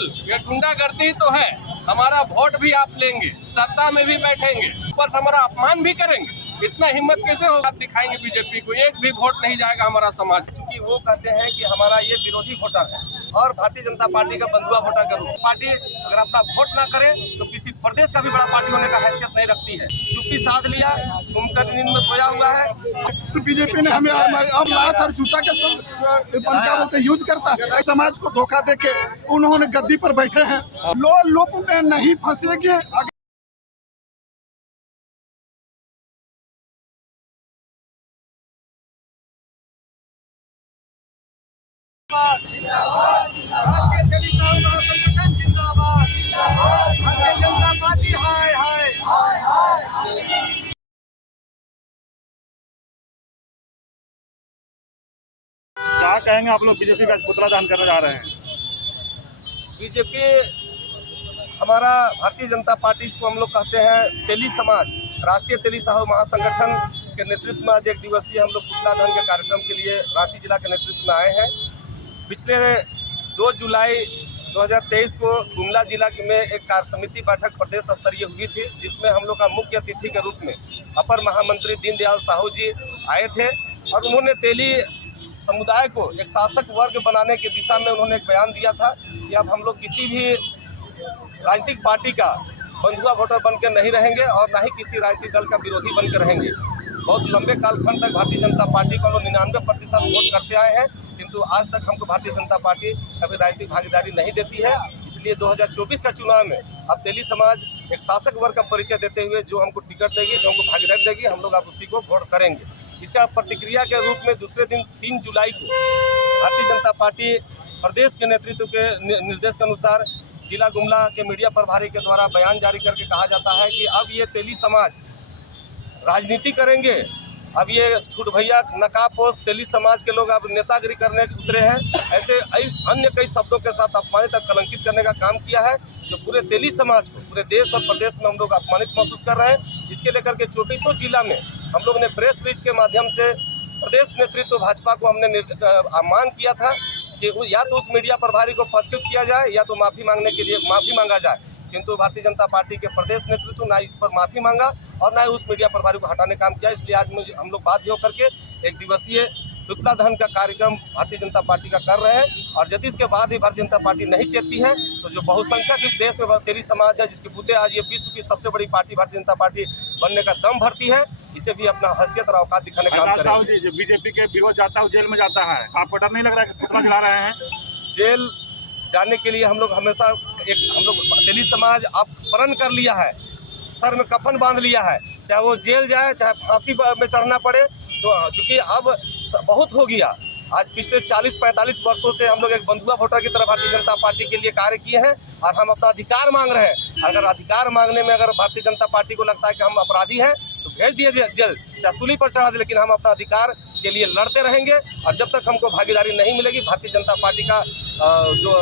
बिल्कुल, ये गुंडागर्दी तो है। हमारा वोट भी आप लेंगे, सत्ता में भी बैठेंगे, पर हमारा अपमान भी करेंगे। इतना हिम्मत कैसे होगा? आप दिखाएंगे बीजेपी को, एक भी वोट नहीं जाएगा हमारा समाज। क्योंकि वो कहते हैं कि हमारा ये विरोधी वोटर है और भारतीय जनता पार्टी का बंधुआ वोटर के रूप में पार्टी अगर अपना वोट ना करे तो किसी प्रदेश का भी बड़ा पार्टी होने का हैसियत नहीं रखती है। चुप्पी साध लिया, कुंभकर्ण नींद में सोया हुआ है। तो बीजेपी ने हमें अब लात और जूता के सब क्या बोलते यूज करता है। समाज को धोखा देके उन्होंने गद्दी पर बैठे हैं। लोप में नहीं फंसेगी। राष्ट्रीय टेलीकॉम महासंगठन जिंदाबाद, भारतीय जनता पार्टी हाय हाय। क्या कहेंगे आप लोग बीजेपी का पुतला दहन करने जा रहे हैं? बीजेपी हमारा भारतीय जनता पार्टी, जिसको हम लोग कहते हैं तेली समाज, राष्ट्रीय तेली साहू महासंगठन के नेतृत्व में आज एक दिवसीय हम लोग पुतला दहन के कार्यक्रम के लिए रांची जिला के नेतृत्व में आए हैं। पिछले 2 जुलाई 2023 को गुमला जिला में एक कार्य समिति बैठक प्रदेश स्तरीय हुई थी, जिसमें हम लोग का मुख्य अतिथि के रूप में अपर महामंत्री दीनदयाल साहू जी आए थे और उन्होंने तेली समुदाय को एक शासक वर्ग बनाने की दिशा में उन्होंने एक बयान दिया था कि अब हम लोग किसी भी राजनीतिक पार्टी का बंधुआ वोटर बनकर नहीं रहेंगे और न ही किसी राजनीतिक दल का विरोधी बनकर रहेंगे। बहुत लंबे कालखंड तक भारतीय जनता पार्टी को 99% वोट करते आए हैं, किंतु आज तक हमको भारतीय जनता पार्टी कभी राजनीतिक भागीदारी नहीं देती है। इसलिए 2024 का चुनाव में अब तेली समाज एक शासक वर्ग का परिचय देते हुए जो हमको टिकट देगी, जो हमको भागीदारी देगी, हम लोग अब उसी को वोट करेंगे। इसका प्रतिक्रिया के रूप में दूसरे दिन 3 जुलाई को भारतीय जनता पार्टी प्रदेश के नेतृत्व के निर्देश के अनुसार जिला गुमला के मीडिया प्रभारी के द्वारा बयान जारी करके कहा जाता है कि अब ये तेली समाज राजनीति करेंगे। अब ये छूट भैया नकाबपोश तेली समाज के लोग अब नेतागिरी करने उतरे हैं। ऐसे अन्य कई शब्दों के साथ अपमानित और कलंकित करने का काम किया है, जो पूरे तेली समाज को पूरे देश और प्रदेश में हम लोग अपमानित महसूस कर रहे हैं। इसके लेकर के 24 जिला में हम लोग ने प्रेस रिलीज के माध्यम से प्रदेश नेतृत्व भाजपा को हमने मांग किया था कि या तो उस मीडिया प्रभारी को पदच्युत किया जाए या तो माफ़ी मांगा जाए, किंतु भारतीय जनता पार्टी के प्रदेश नेतृत्व ना इस पर माफ़ी मांगा और ना ही उस मीडिया प्रभारी को हटाने का काम किया। इसलिए आज हम लोग बाध्य होकर के एक दिवसीय पुतला दहन का कार्यक्रम भारतीय जनता पार्टी का कर रहे हैं। और यदि इसके बाद ही भारतीय जनता पार्टी नहीं चेतती है तो जो बहुसंख्यक इस देश में तेली समाज है, जिसके बूते आज ये विश्व की सबसे बड़ी पार्टी भारतीय जनता पार्टी बनने का दम भरती है, इसे भी अपना हैसियत और औकात दिखाने का काम करेंगे। जो बीजेपी के विरोध जाता है जेल में जाता है, आपको डर नहीं लग रहा है कि पुतला जला रहे हैं? जेल जाने के लिए हम लोग हमेशा हम लोग तेली समाज अब प्रण कर लिया है, सर में कफन बांध लिया है, चाहे वो जेल जाए चाहे फांसी में चढ़ना पड़े। तो चूँकि अब बहुत हो गया, आज पिछले 40-45 वर्षों से हम लोग एक बंधुआ वोटर की तरह भारतीय जनता पार्टी के लिए कार्य किए हैं और हम अपना अधिकार मांग रहे हैं। अगर अधिकार मांगने में अगर भारतीय जनता पार्टी को लगता है कि हम अपराधी हैं तो भेज दिए जेल, चाहे सूली पर चढ़ा दे, लेकिन हम अपना अधिकार के लिए लड़ते रहेंगे। और जब तक हमको भागीदारी नहीं मिलेगी भारतीय जनता पार्टी का जो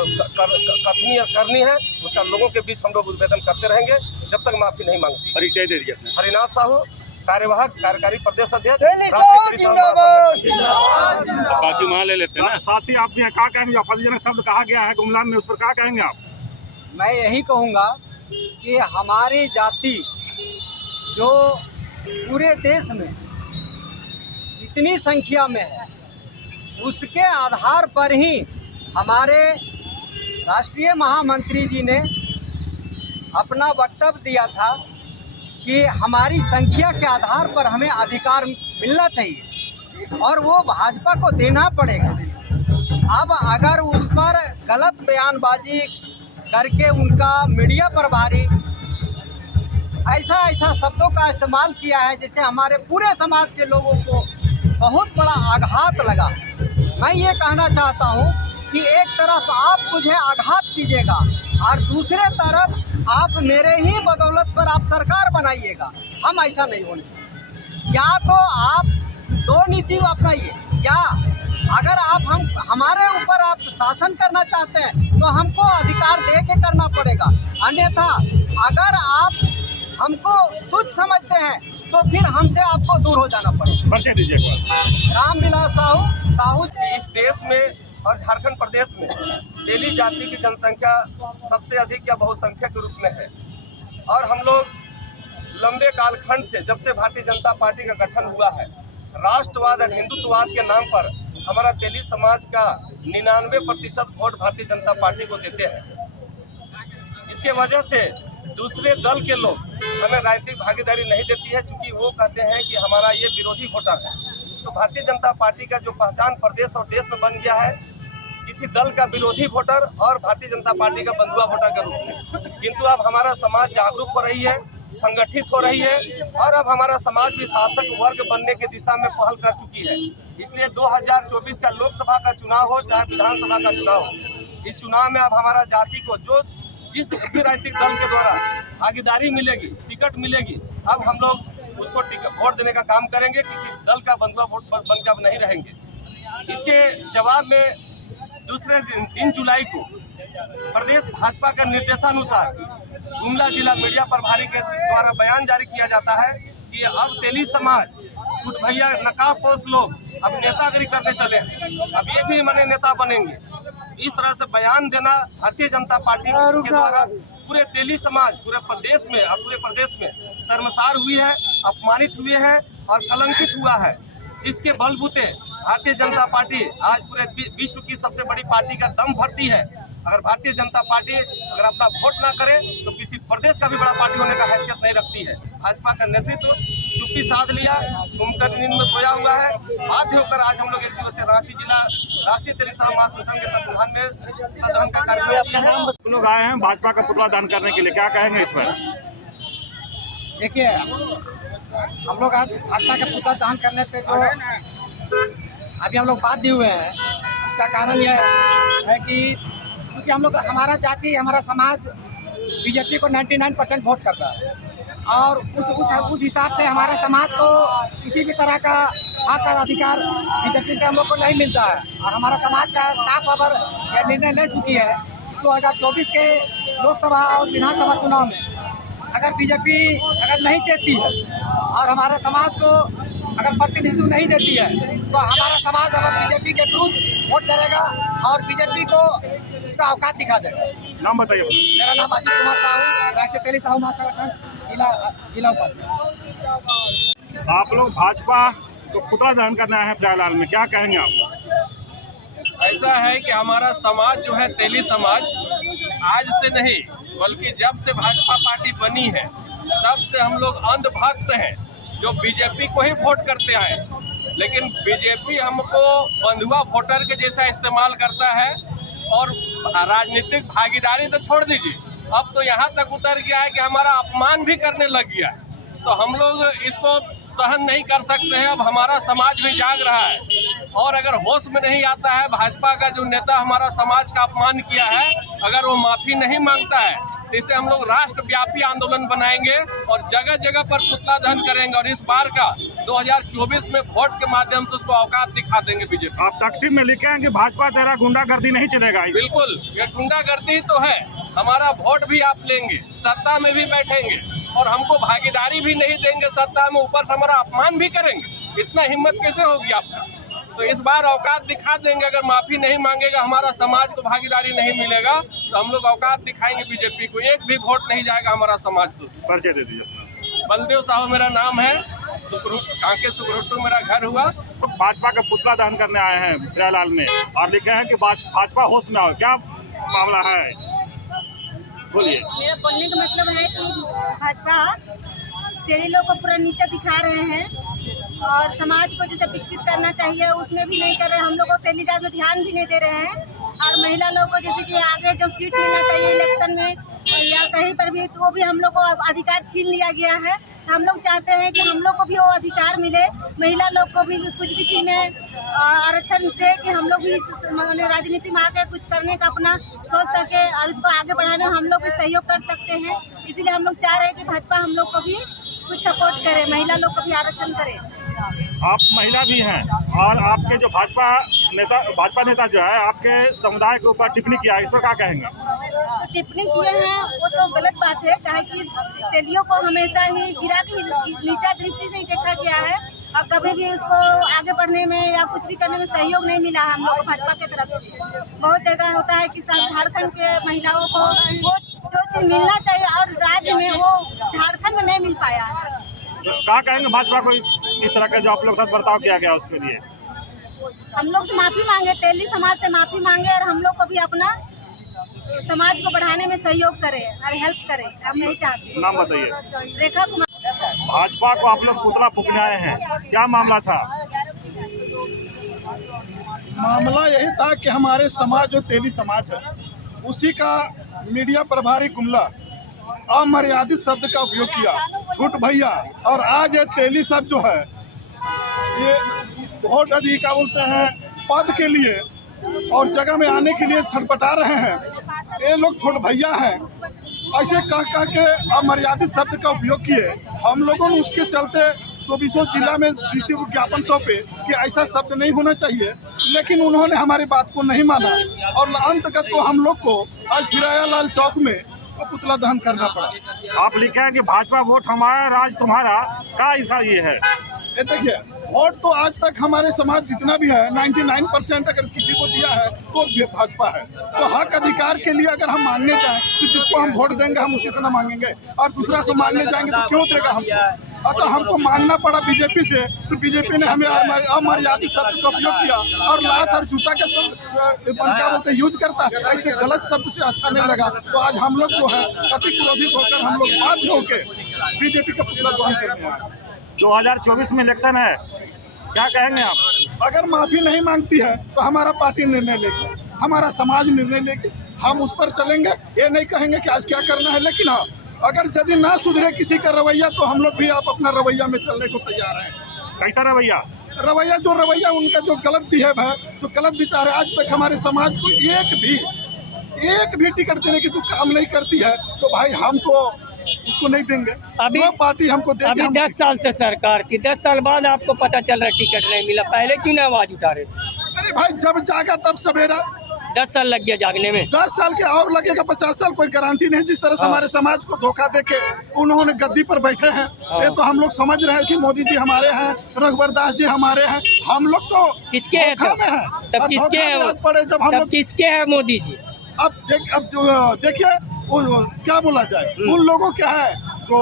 करनी है उसका लोगों के बीच हम लोग उद्भेदन करते रहेंगे जब तक माफी नहीं मांगती। परिचय दे दिया हरिनाथ साहू, कार्यवाहक कार्यकारी प्रदेश अध्यक्ष, बाकी वहाँ ले लेते हैं। साथ ही आप भी क्या कहेंगे, जो आपत्तिजनक शब्द कहा गया है गुमला में, उस पर क्या कहेंगे आप? मैं यही कहूँगा कि हमारी जाति जो पूरे देश में जितनी संख्या में है उसके आधार पर ही हमारे राष्ट्रीय महामंत्री जी ने अपना वक्तव्य दिया था कि हमारी संख्या के आधार पर हमें अधिकार मिलना चाहिए और वो भाजपा को देना पड़ेगा। अब अगर उस पर गलत बयानबाजी करके उनका मीडिया प्रभारी ऐसा शब्दों का इस्तेमाल किया है जिससे हमारे पूरे समाज के लोगों को बहुत बड़ा आघात लगा। मैं ये कहना चाहता हूँ कि एक तरफ आप मुझे आघात कीजिएगा और दूसरे तरफ आप मेरे ही बदौलत पर आप सरकार बनाइएगा। हम ऐसा नहीं होने। या तो आप दो नीति अपनाइए, या अगर आप हमारे ऊपर आप शासन करना चाहते हैं तो हमको अधिकार दे के करना पड़ेगा, अन्यथा अगर आप हमको तुच्छ समझते हैं तो फिर हमसे आपको दूर हो जाना पड़ेगा। परिचय दीजिए। रामविलास साहू। इस देश में और झारखंड प्रदेश में तेली जाति की जनसंख्या सबसे अधिक या बहुसंख्यक के रूप में है। और हम लोग लंबे कालखंड से, जब से भारतीय जनता पार्टी का गठन हुआ है, राष्ट्रवाद और हिंदुत्ववाद के नाम पर हमारा तेली समाज का 99% वोट भारतीय जनता पार्टी को देते हैं। इसके वजह से दूसरे दल के लोग हमें राजनीतिक भागीदारी नहीं देती है, क्योंकि वो कहते हैं कि हमारा ये विरोधी वोटर है। तो भारतीय जनता पार्टी का जो पहचान प्रदेश और देश में बन गया है, किसी दल का विरोधी वोटर और भारतीय जनता पार्टी का बंधुआ वोटर के रूप में। किंतु अब हमारा समाज जागरूक हो रही है, संगठित हो रही है, और अब हमारा समाज भी शासक वर्ग बनने की दिशा में पहल कर चुकी है। इसलिए 2024 का लोकसभा का चुनाव हो चाहे विधानसभा का चुनाव हो, इस चुनाव में अब हमारा जाति को जो जिस भी राजनीतिक दल के द्वारा भागीदारी मिलेगी, टिकट मिलेगी, अब हम लोग उसको वोट देने का काम करेंगे। किसी दल का बंधुआ वोट बनकर अब नहीं रहेंगे। इसके जवाब में दूसरे दिन 3 जुलाई को प्रदेश भाजपा के निर्देशानुसार गुमला जिला मीडिया प्रभारी के द्वारा बयान जारी किया जाता है कि अब तेली समाज छूट भैया नकाबपोश लोग अब नेतागिरी करने चले हैं, अब ये भी माने नेता बनेंगे। इस तरह से बयान देना भारतीय जनता पार्टी के द्वारा पूरे तेली समाज पूरे प्रदेश में और पूरे प्रदेश में शर्मसार हुई है, अपमानित हुए हैं और कलंकित हुआ है, जिसके बलबूते भारतीय जनता पार्टी आज पूरे विश्व की सबसे बड़ी पार्टी का दम भरती है। अगर भारतीय जनता पार्टी अगर अपना वोट ना करे तो किसी प्रदेश का भी बड़ा पार्टी होने का हैसियत नहीं रखती है। भाजपा का नेतृत्व चुप्पी साध लिया, कुंभकर्ण नींद में सोया हुआ है। बाध्य होकर आज हम लोग एक दिवसीय रांची जिला राष्ट्रीय तेली समाज महासंगठन के तत्वाधान में पुतला का कार्यक्रम किया है। हम लोग आए हैं भाजपा का पुतला दान करने के लिए, क्या कहेंगे इस पर? देखिए, हम लोग आज भाजपा के पुतला दान करने पे जो अभी हम लोग बाध्य हुए हैं, उसका कारण यह है कि क्योंकि हम लोग हमारा जाति हमारा समाज बीजेपी को 99% वोट करता है, और उस हिसाब से हमारे समाज को किसी भी तरह का हक और अधिकार बीजेपी से हम लोग को नहीं मिलता है। और हमारा समाज का साफ खबर यह निर्णय ले चुकी है 2024 के लोकसभा और विधानसभा चुनाव में अगर बीजेपी अगर नहीं जीतती है और हमारे समाज को अगर प्रतिनिधित्व नहीं देती है, तो हमारा समाज अगर बीजेपी के विरुद्ध वोट करेगा और बीजेपी को उसका औकात दिखा देगा। नाम बताइए। मेरा नाम अजीत कुमार साहू, राष्ट्रीय तेली साहू महासंगठन जिला उपाध्यक्ष। आप लोग भाजपा को पुतला दान करना है प्रयागराज में, क्या कहेंगे आप? ऐसा है कि हमारा समाज जो है तेली समाज आज से नहीं बल्कि जब से भाजपा पार्टी बनी है तब से हम लोग अंधभक्त हैं जो बीजेपी को ही वोट करते आए। लेकिन बीजेपी हमको बंधुआ वोटर के जैसा इस्तेमाल करता है और राजनीतिक भागीदारी तो छोड़ दीजिए, अब तो यहाँ तक उतर गया है कि हमारा अपमान भी करने लग गया है। तो हम लोग इसको सहन नहीं कर सकते हैं। अब हमारा समाज भी जाग रहा है, और अगर होश में नहीं आता है भाजपा का जो नेता हमारा समाज का अपमान किया है, अगर वो माफी नहीं मांगता है तो इसे हम लोग राष्ट्रव्यापी आंदोलन बनाएंगे और जगह जगह पर पुतला दहन करेंगे, और इस बार का 2024 में वोट के माध्यम से उसको औकात दिखा देंगे बीजेपी। आप तख्ती में लिखे हैं कि भाजपा तेरा गुंडागर्दी नहीं चलेगा। बिल्कुल, ये गुंडागर्दी ही तो है। हमारा वोट भी आप लेंगे, सत्ता में भी बैठेंगे और हमको भागीदारी भी नहीं देंगे सत्ता में, ऊपर से हमारा अपमान भी करेंगे। इतना हिम्मत कैसे होगी आपका? तो इस बार औकात दिखा देंगे। अगर माफी नहीं मांगेगा, हमारा समाज को भागीदारी नहीं मिलेगा, तो हम लोग औकात दिखाएंगे बीजेपी को। एक भी वोट नहीं जाएगा हमारा समाज से। परिचय दे दीजिए। बलदेव साहू मेरा नाम है, कांके सुकरुट्टू मेरा घर हुआ। भाजपा का पुतला दहन करने आए हैं प्रयागराज में और लिखे हैं कि भाजपा होश में आओ, क्या मामला है? बोलिए। मेरा बोलने का मतलब है कि भाजपा तेली लोग को पूरा नीचा दिखा रहे हैं और समाज को जैसे विकसित करना चाहिए उसमें भी नहीं कर रहे हैं। हम लोग को तेली जात में ध्यान भी नहीं दे रहे हैं, और महिला लोग को जैसे कि आगे जो सीट मिलना चाहिए इलेक्शन में या कहीं पर भी, तो वो भी हम लोग को अधिकार छीन लिया गया है। हम लोग चाहते हैं कि हम लोग को भी वो अधिकार मिले, महिला लोग को भी कुछ भी चीज़ में आरक्षण दे कि हम लोग भी राजनीति में आके कुछ करने का अपना सोच सके और इसको आगे बढ़ाने में हम लोग भी सहयोग कर सकते हैं। इसीलिए हम लोग चाह रहे हैं कि भाजपा हम लोग को भी कुछ सपोर्ट करे, महिला लोग को भी आरक्षण करे। आप महिला भी हैं और आपके जो भाजपा नेता जो है आपके समुदाय के ऊपर टिप्पणी किया है, इस पर क्या कहेंगे? तो टिप्पणी किए हैं वो तो गलत बात है, काहे कि तेलियों को हमेशा ही गिरा के नीचा दृष्टि से ही देखा गया है और कभी भी उसको आगे बढ़ने में या कुछ भी करने में सहयोग नहीं मिला है हम लोग को भाजपा की तरफ से। बहुत जगह होता है कि सब झारखंड के महिलाओं को वो जो चीज़ मिलना चाहिए और राज्य में वो झारखंड में नहीं मिल पाया है। क्या कहेंगे भाजपा को इस तरह का जो आप लोग साथ बर्ताव किया गया उसके लिए? हम लोग से माफ़ी मांगे, तेली समाज से माफ़ी मांगे और हम लोग को भी अपना समाज को बढ़ाने में सहयोग करे और हेल्प करे, हम यही चाहते नाम बताइए। हैं। रेखा कुमार। भाजपा को आप लोग पुतला फूकने आए हैं, क्या मामला था? मामला यही था कि हमारे समाज जो तेली समाज है उसी का मीडिया प्रभारी गुमला अमर्यादित शब्द का उपयोग किया, छूट भैया। और आज ये तेली सब जो है ये बहुत अधिक क्या बोलते हैं पद के लिए और जगह में आने के लिए छटपटा रहे हैं। ये लोग छोट भैया हैं, ऐसे कह के अमर्यादित शब्द का उपयोग किए। हम लोगों ने उसके चलते 24 जिला में डीसी को ज्ञापन सौंपे कि ऐसा शब्द नहीं होना चाहिए, लेकिन उन्होंने हमारी बात को नहीं माना और अंततः तो हम लोग को आज फिराया लाल चौक में तो पुतला दहन करना पड़ा। आप लिखे हैं कि भाजपा वोट हमारा राज तुम्हारा, क्या ऐसा ये है? ये देखिए वोट तो आज तक हमारे समाज जितना भी है 99% अगर किसी को दिया है तो भाजपा है। तो हक अधिकार के लिए अगर हम मांगने जाएं तो जिसको हम वोट देंगे हम उसी से ना मांगेंगे, और दूसरा से मांगने जाएंगे तो क्यों देगा हमको? अतः हमको मांगना पड़ा बीजेपी से, तो बीजेपी ने हमें अमर्यादित शब्द का उपयोग किया और लात और जूता के शब्द क्या बोलते यूज करता है, ऐसे गलत शब्द से अच्छा नहीं लगा। तो आज हम लोग जो है अति क्रोधित होकर हम लोग बाध्य होकर बीजेपी का पुतला दहन करने आए। 2024 में इलेक्शन है, क्या कहेंगे आप? अगर माफी नहीं मांगती है तो हमारा पार्टी निर्णय लेगी, हमारा समाज निर्णय लेगी, हम उस पर चलेंगे। ये नहीं कहेंगे कि आज क्या करना है, लेकिन हाँ अगर यदि ना सुधरे किसी का रवैया तो हम लोग भी आप अपना रवैया में चलने को तैयार हैं। कैसा रवैया? रवैया उनका जो गलत बिहेव है, जो गलत विचार है, आज तक हमारे समाज को एक भी टिकट देने की जो काम नहीं करती है, तो भाई हम तो उसको नहीं देंगे। अभी जो पार्टी हमको देगी, अभी 10 साल से सरकार थी, 10 साल बाद आपको पता चल रहा है टिकट नहीं मिला, पहले क्यों ना आवाज उठा रहे थे? अरे भाई जब जागा तब सवेरा। 10 साल लग गया जागने में। 10 साल के और लगेगा, 50 साल कोई गारंटी नहीं। जिस तरह से हमारे समाज को धोखा देके उन्होंने गद्दी पर बैठे हैं, ये तो हम लोग समझ रहे हैं कि मोदी जी हमारे हैं, रघुवर दास जी हमारे हैं, हम लोग तो किसके है धोखा में हैं। तब और किसके धोखा है में वो? आज पड़े जब हम तब लोग किसके है मोदी जी? अब जो देखिए वो क्या बोला जाए, उन लोगों के है जो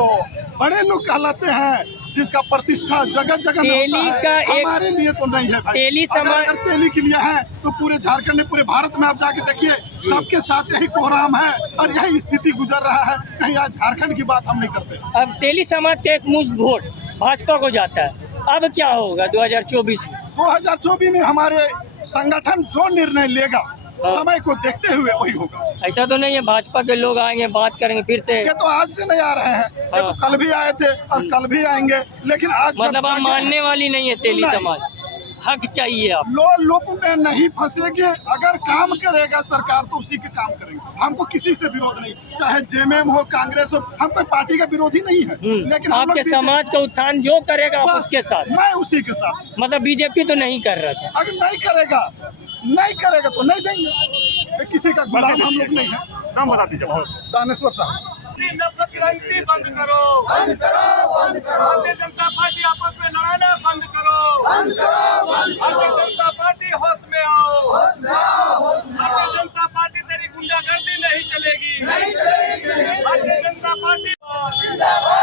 बड़े लोग कहलाते हैं, जिसका प्रतिष्ठा जगह जगह में तेली होता का है। एक हमारे लिए तो नहीं है भाई। तेली अगर तेली के लिए है तो पूरे झारखंड में, पूरे भारत में आप जाके देखिए, सबके साथ यही कोहराम है और यही स्थिति गुजर रहा है। कहीं आज झारखंड की बात हम नहीं करते। अब तेली समाज का एक मुश्त वोट भाजपा को जाता है, अब क्या होगा 2024 में? 2024 में हमारे संगठन जो निर्णय लेगा समय को देखते हुए वही होगा। ऐसा तो नहीं है भाजपा के लोग आएंगे बात करेंगे फिर से? ये तो आज से नहीं आ रहे हैं, ये तो कल भी आए थे और कल भी आएंगे, लेकिन आज मतलब आप मानने वाली नहीं है तेली नहीं। समाज? हक चाहिए आप? लोप में नहीं फंसेगी। अगर काम करेगा सरकार तो उसी के काम करेंगे। हमको किसी से विरोध नहीं, चाहे जेएमएम हो, कांग्रेस हो, हम कोई पार्टी का विरोधी नहीं है, लेकिन हम आपके लोग समाज का उत्थान जो करेगा आप बस उसके साथ? मैं उसी के साथ। मतलब बीजेपी तो नहीं कर रहा था? अगर नहीं करेगा तो नहीं देंगे। किसी का गुलाम हम लोग नहीं है। नाम बता दीजिए। दानेश्वर साहब। नफरत की राजनीति बंद करो, बंद करो, बंद करो। भारतीय जनता पार्टी आपस में लड़ाना बंद करो, बंद करो, बंद करो। भारतीय जनता पार्टी होश में आओ, होश में आओ। भारतीय जनता पार्टी तेरी गुंडागर्दी नहीं चलेगी, नहीं चलेगी। भारतीय जनता पार्टी जिंदाबाद।